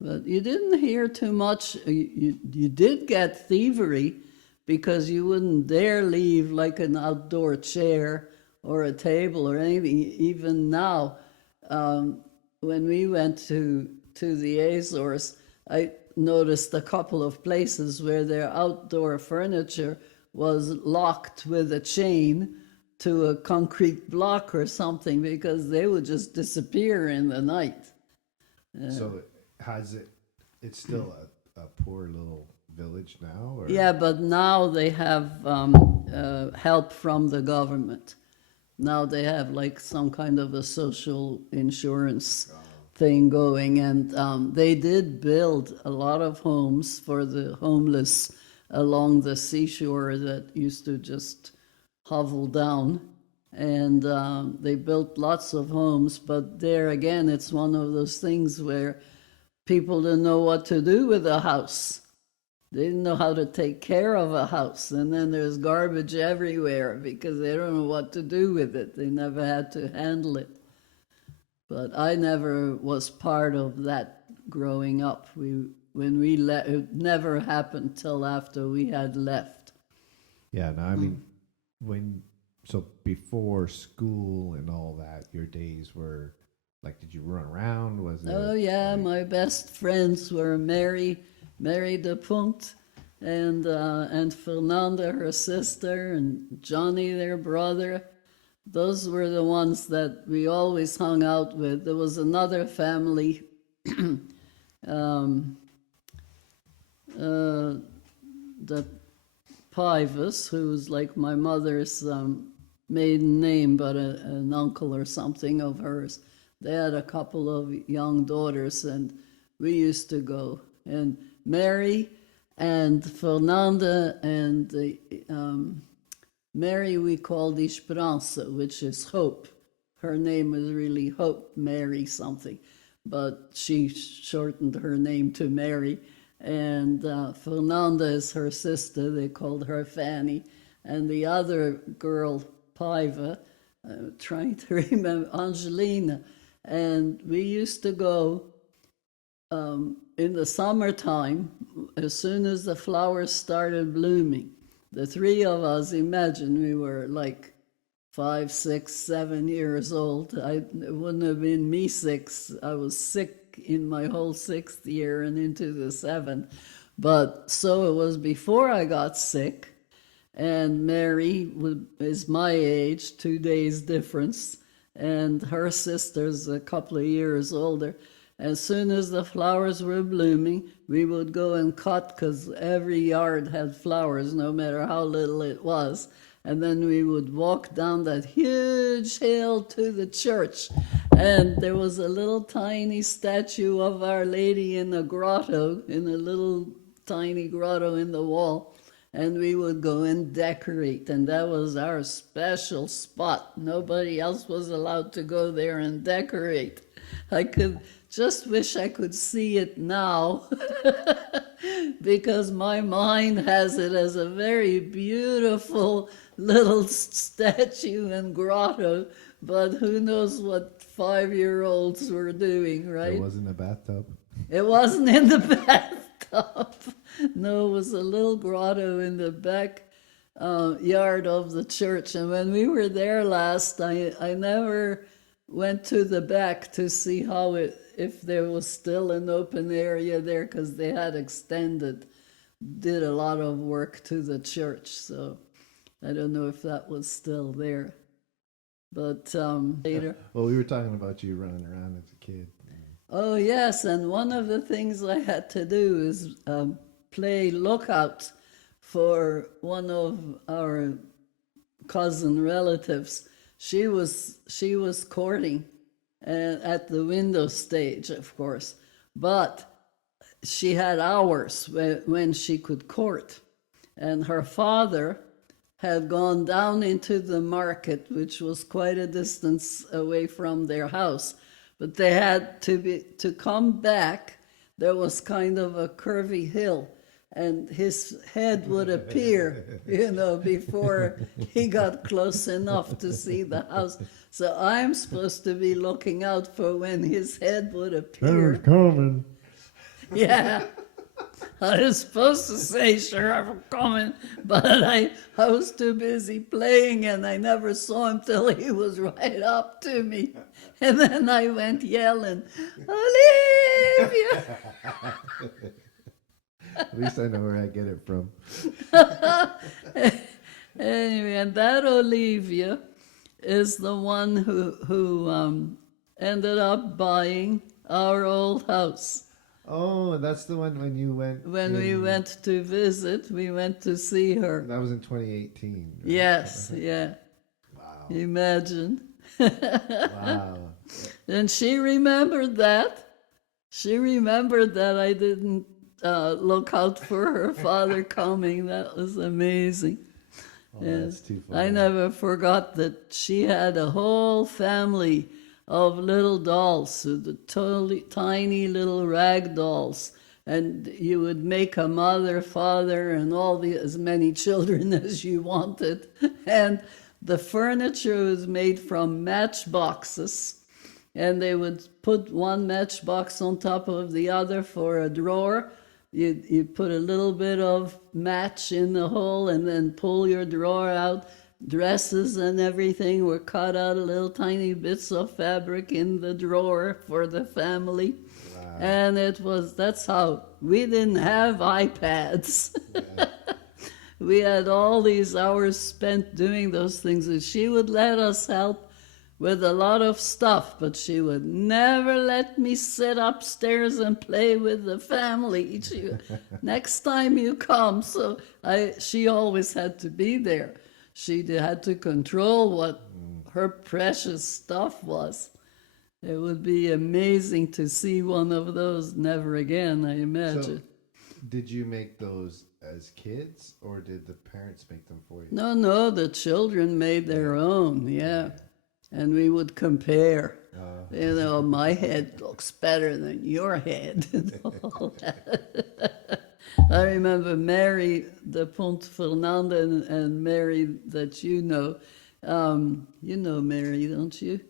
But you didn't hear too much. You did get thievery because you wouldn't dare leave like an outdoor chair or a table or anything. Even now, when we went to the Azores, I noticed a couple of places where their outdoor furniture was locked with a chain to a concrete block or something because they would just disappear in the night. So it's still a poor little village now? Or? Yeah, but now they have help from the government. Now they have like some kind of a social insurance thing going, and they did build a lot of homes for the homeless along the seashore that used to just hovel down, and they built lots of homes. But there again, it's one of those things where people didn't know what to do with a house. They didn't know how to take care of a house, and then there's garbage everywhere because they don't know what to do with it. They never had to handle it. But I never was part of that growing up. It never happened till after we had left. Yeah, no, I mean, before school and all that, your days were like, did you run around? Was it? Oh yeah, my best friends were Mary de Punt, and Fernanda, her sister, and Johnny, their brother. Those were the ones that we always hung out with. There was another family, the Pivas, who was like my mother's maiden name, but an uncle or something of hers. They had a couple of young daughters, and we used to go. And Mary and Fernanda and Mary we called Esperança, which is hope. Her name was really Hope Mary something, but she shortened her name to Mary. And Fernanda is her sister. They called her Fanny. And the other girl, Paiva, trying to remember, Angelina. And we used to go in the summertime, as soon as the flowers started blooming. The three of us, imagine, we were like 5, 6, 7 years old. It wouldn't have been me 6. I was sick in my whole 6th year and into the 7th. But so it was before I got sick. And Mary is my age, 2 days difference. And her sister's a couple of years older. As soon as the flowers were blooming, we would go and cut, because every yard had flowers, no matter how little it was. And then we would walk down that huge hill to the church. And there was a little tiny statue of Our Lady in a grotto, in a little tiny grotto in the wall. and we would go and decorate, and that was our special spot. Nobody else was allowed to go there and decorate. I could just wish I could see it now because my mind has it as a very beautiful little statue and grotto, but who knows what 5-year-olds were doing, right? It wasn't a bathtub. It wasn't in the bathtub. No, it was a little grotto in the back yard of the church. And when we were there last, I never went to the back to see if there was still an open area there, because they had did a lot of work to the church. So I don't know if that was still there. But later. Well, we were talking about you running around as a kid. Oh, yes. And one of the things I had to do is play lookout for one of our cousin relatives. She was courting at the window stage, of course, but she had hours when she could court. And her father had gone down into the market, which was quite a distance away from their house. But they had to come back. There was kind of a curvy hill, and his head would appear, before he got close enough to see the house. So I'm supposed to be looking out for when his head would appear. It's coming. Yeah. I was supposed to say, sure, I'm coming, but I was too busy playing, and I never saw him till he was right up to me. And then I went yelling, Olivia! At least I know where I get it from. Anyway, and that Olivia is the one who ended up buying our old house. Oh, that's the one when you went. When we went to visit, we went to see her. That was in 2018. Right? Yes, yeah. Wow. Imagine. Wow. And she remembered that. She remembered that I didn't look out for her father coming. That was amazing. Oh, that's too funny. I never forgot that she had a whole family of little dolls, the tiny little rag dolls. And you would make a mother, father, and as many children as you wanted. And the furniture was made from matchboxes. And they would put one matchbox on top of the other for a drawer. You put a little bit of match in the hole and then pull your drawer out. Dresses and everything were cut out of little tiny bits of fabric in the drawer for the family. Wow. And that's how we didn't have iPads. Yeah. We had all these hours spent doing those things, and she would let us help with a lot of stuff, but she would never let me sit upstairs and play with the family. Next time you come. So she always had to be there. She had to control what her precious stuff was. It would be amazing to see one of those. Never again, I imagine. So, did you make those as kids, or did the parents make them for you? No, the children made their own, yeah. And we would compare. My head looks better than your head. And all that. I remember Mary de Pont Fernande and Mary that you know. You know Mary, don't you?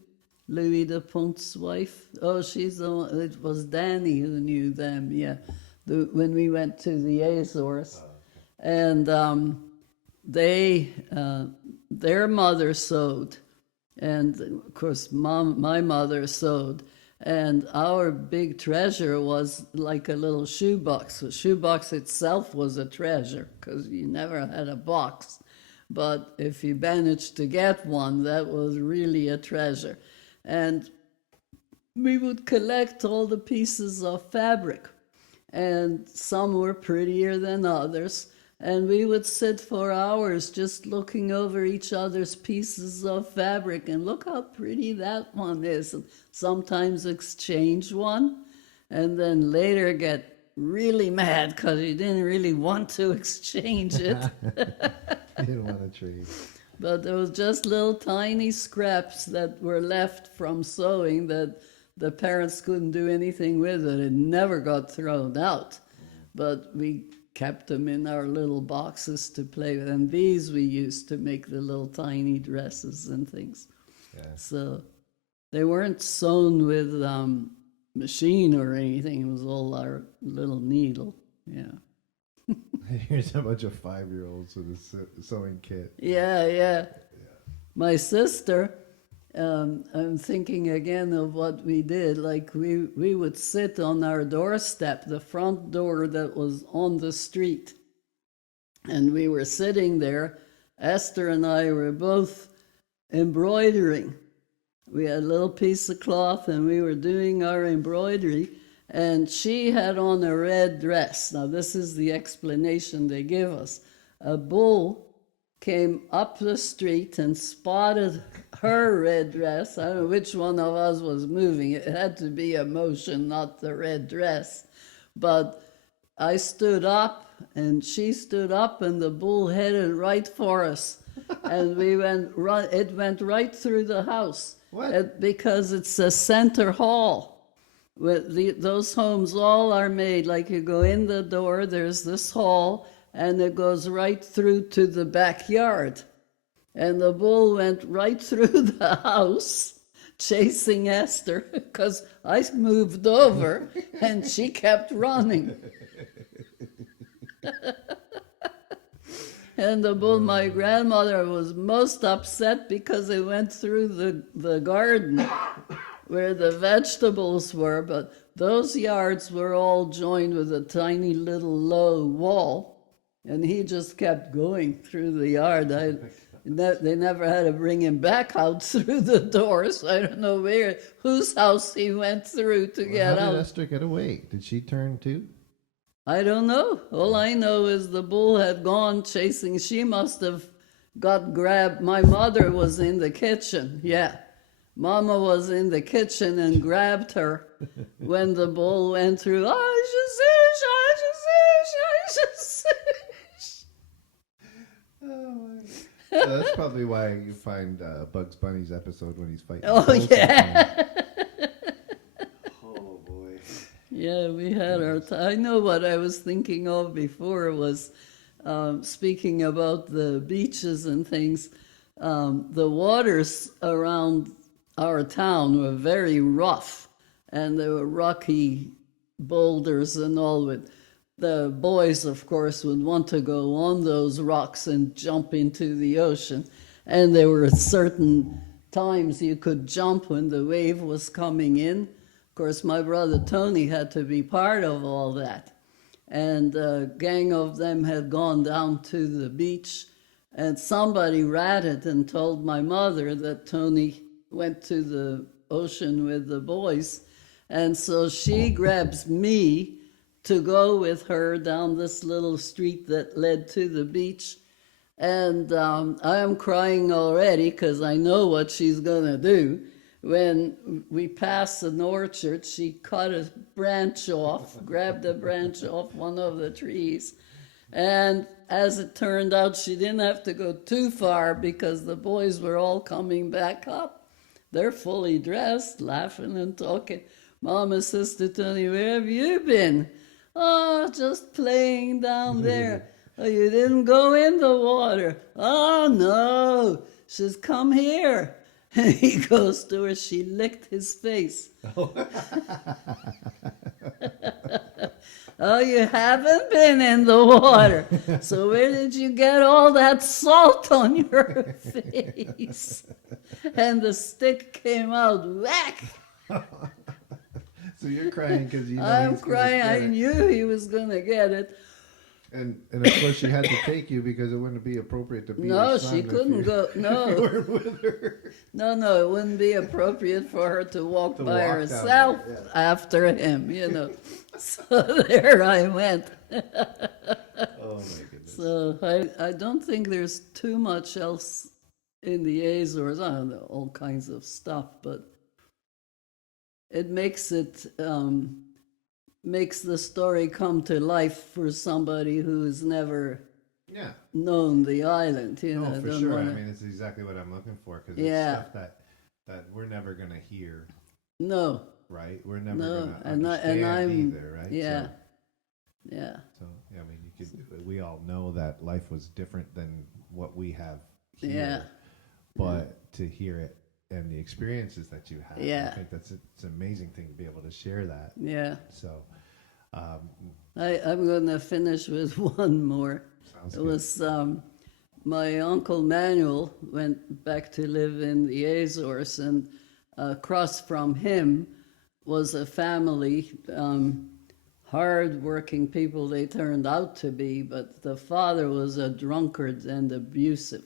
Louis de Pont's wife. Oh, she's the one. It was Danny who knew them, yeah. When we went to the Azores. And their mother sewed. And, of course, my mother sewed. And our big treasure was like a little shoebox. The shoebox itself was a treasure because you never had a box. But if you managed to get one, that was really a treasure. And we would collect all the pieces of fabric. And some were prettier than others. And we would sit for hours just looking over each other's pieces of fabric and look how pretty that one is. And sometimes exchange one and then later get really mad because he didn't really want to exchange it. You didn't want to trade. But there was just little tiny scraps that were left from sewing that the parents couldn't do anything with it. It never got thrown out. But we kept them in our little boxes to play with. And these we used to make the little tiny dresses and things. Yeah. So they weren't sewn with machine or anything. It was all our little needle. Yeah. Here's a bunch of 5-year-olds with a sewing kit. Yeah. My sister, I'm thinking again of what we did. Like we would sit on our doorstep, the front door that was on the street. And we were sitting there. Esther and I were both embroidering. We had a little piece of cloth and we were doing our embroidery. And she had on a red dress. Now, this is the explanation they give us. A bull came up the street and spotted her red dress. I don't know which one of us was moving. It had to be emotion, not the red dress. But I stood up and she stood up and the bull headed right for us. And we it went right through the house. What? Because it's a center hall. Those homes all are made, like you go in the door, there's this hall, and it goes right through to the backyard. And the bull went right through the house, chasing Esther, because I moved over, and she kept running. And the bull, my grandmother was most upset because it went through the garden where the vegetables were, but those yards were all joined with a tiny little low wall, and he just kept going through the yard. They never had to bring him back out through the doors. I don't know whose house he went through to get out. How did Esther get away? Did she turn too? I don't know. All I know is the bull had gone chasing. She must have got grabbed. My mother was in the kitchen, yeah. Mama was in the kitchen and grabbed her when the bull went through. Oh, that's probably why you find Bugs Bunny's episode when he's fighting. Oh, yeah. Oh, boy. Yeah, we had our time. I know what I was thinking of before was speaking about the beaches and things. The waters around our town were very rough, and there were rocky boulders and all. With the boys, of course, would want to go on those rocks and jump into the ocean. And there were certain times you could jump when the wave was coming in. Of course, my brother Tony had to be part of all that. And a gang of them had gone down to the beach, and somebody ratted and told my mother that Tony went to the ocean with the boys. And so she grabs me to go with her down this little street that led to the beach. And I am crying already because I know what she's going to do. When we passed an orchard, she cut a branch off, grabbed a branch off one of the trees. And as it turned out, she didn't have to go too far because the boys were all coming back up. They're fully dressed, laughing and talking. Mama says to Tony, "Where have you been?" "Oh, just playing down there." "Oh, you didn't go in the water?" "Oh, no." She says, "Come here." And he goes to her. She licked his face. "Oh, you haven't been in the water. So where did you get all that salt on your face?" And the stick came out, whack. So you're crying because you know I'm crying. I knew he was going to get it. And of course she had to take you because it wouldn't be appropriate to be. No, she couldn't go. No, you weren't with her. No, it wouldn't be appropriate for her to walk by herself after him, you know. So there I went. Oh my goodness. So I don't think there's too much else in the Azores. I don't know, all kinds of stuff, but it makes it makes the story come to life for somebody who's never Yeah. known the island. You know, Oh, for don't sure. wanna, I mean, it's exactly what I'm looking for because yeah, it's stuff that we're never gonna hear, no, right? We're never no, gonna and understand I'm, either, right? yeah, yeah, So yeah, I mean, we all know that life was different than what we have here, yeah, but to hear it and the experiences that you had, yeah, I think it's an amazing thing to be able to share that. yeah. So, um, I'm going to finish with one more. sounds It good. was my uncle Manuel went back to live in the Azores, and across from him was a family, hard-working people they turned out to be, but the father was a drunkard and abusive.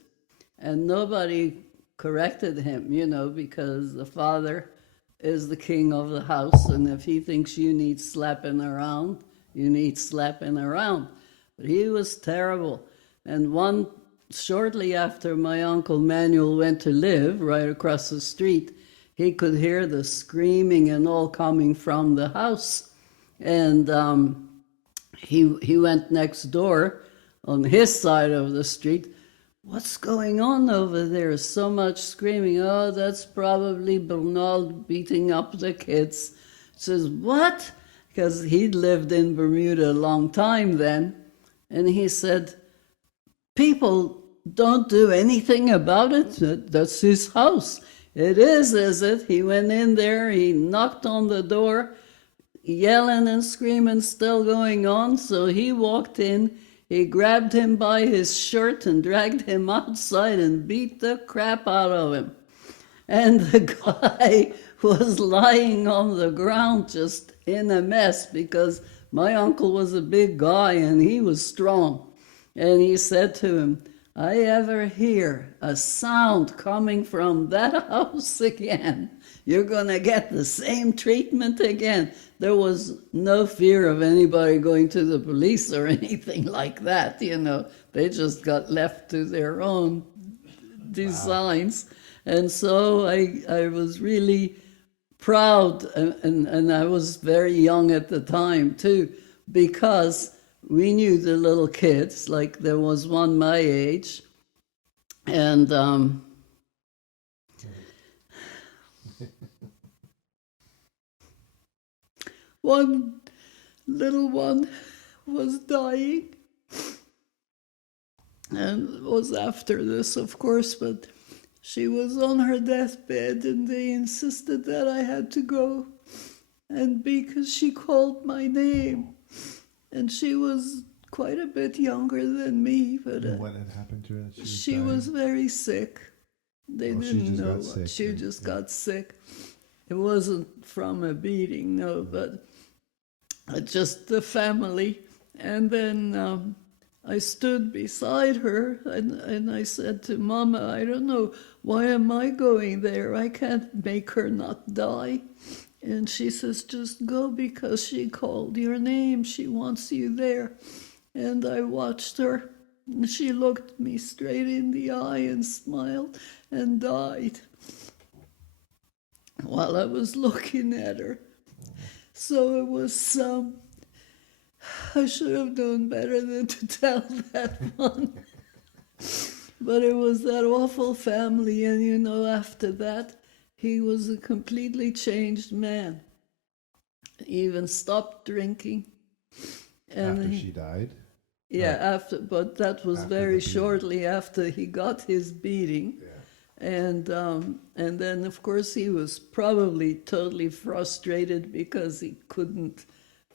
And nobody corrected him, you know, because the father is the king of the house, and if he thinks you need slapping around, you need slapping around. But he was terrible. And shortly after my uncle Manuel went to live right across the street, he could hear the screaming and all coming from the house. And he went next door on his side of the street. What's going on over there? So much screaming. Oh, that's probably Bernard beating up the kids. Says, what? Because he'd lived in Bermuda a long time then. And he said, people don't do anything about it. That's his house. It is it? He went in there, he knocked on the door, yelling and screaming still going on. So he walked in, he grabbed him by his shirt and dragged him outside and beat the crap out of him. And the guy was lying on the ground just in a mess because my uncle was a big guy and he was strong. And he said to him, I ever hear a sound coming from that house again, you're going to get the same treatment again. There was no fear of anybody going to the police or anything like that, you know. They just got left to their own designs. Wow. And so I was really proud, and I was very young at the time too, because we knew the little kids, like there was one my age, and one little one was dying, and it was after this, of course, but she was on her deathbed, and they insisted that I had to go, and because she called my name, and she was quite a bit younger than me, but what had happened to her? She was very sick. They didn't know what. Sick, she just got sick. It wasn't from a beating, no, but just the family. And then I stood beside her, and I said to Mama, I don't know, why am I going there? I can't make her not die. And she says, just go because she called your name. She wants you there. And I watched her. And she looked me straight in the eye and smiled and died while I was looking at her. So it was, I should have known better than to tell that one. But it was that awful family, and you know, after that, he was a completely changed man. He even stopped drinking. And after she died? Yeah, after, but that was very shortly after he got his beating. Yeah. And then, of course, he was probably totally frustrated because he couldn't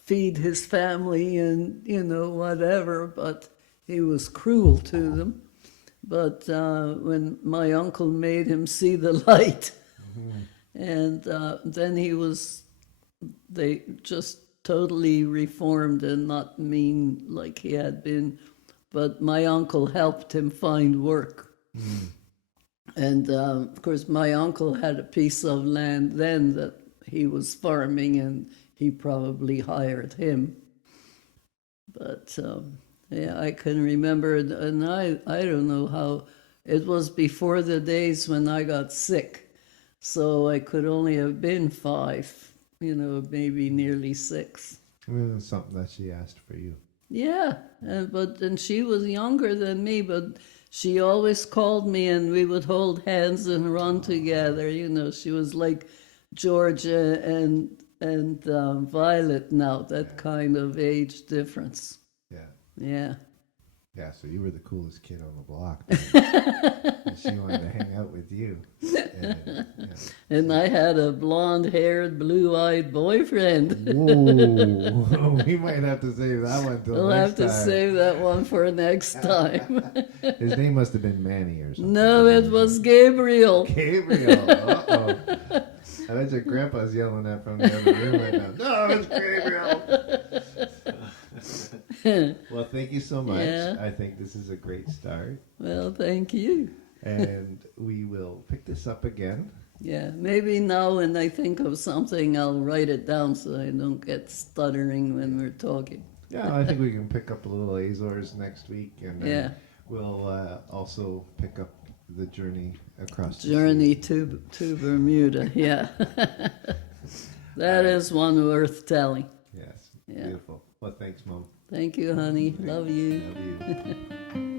feed his family and, you know, whatever, but he was cruel to them. But when my uncle made him see the light, and then they just totally reformed and not mean like he had been. But my uncle helped him find work. And of course, my uncle had a piece of land then that he was farming, and he probably hired him. But yeah, I can remember, and I don't know how, it was before the days when I got sick. So I could only have been 5, you know, maybe nearly 6. It's something that she asked for you. Yeah, and she was younger than me, but she always called me, and we would hold hands and run together. You know, she was like Georgia and Violet now, that kind of age difference. Yeah. Yeah. Yeah, so you were the coolest kid on the block. And she wanted to hang out with you. And, And I had a blonde-haired, blue-eyed boyfriend. Whoa, we might have to save that one till We'll next have to time. save that one for next time. His name must have been Manny or something. No, it was Gabriel. Gabriel. Uh-oh. I bet your grandpa's yelling that from the other room right now. No, it's Gabriel. Well, thank you so much. Yeah. I think this is a great start. Well, thank you. And we will pick this up again. Yeah, maybe now when I think of something, I'll write it down so I don't get stuttering when we're talking. Yeah, I think we can pick up a little Azores next week. And then Yeah. we'll also pick up the journey across the Journey to Bermuda, yeah. That is one worth telling. sea. Yes, Yeah. beautiful. Well, thanks, Mom. Thank you, honey. Love you. Love you.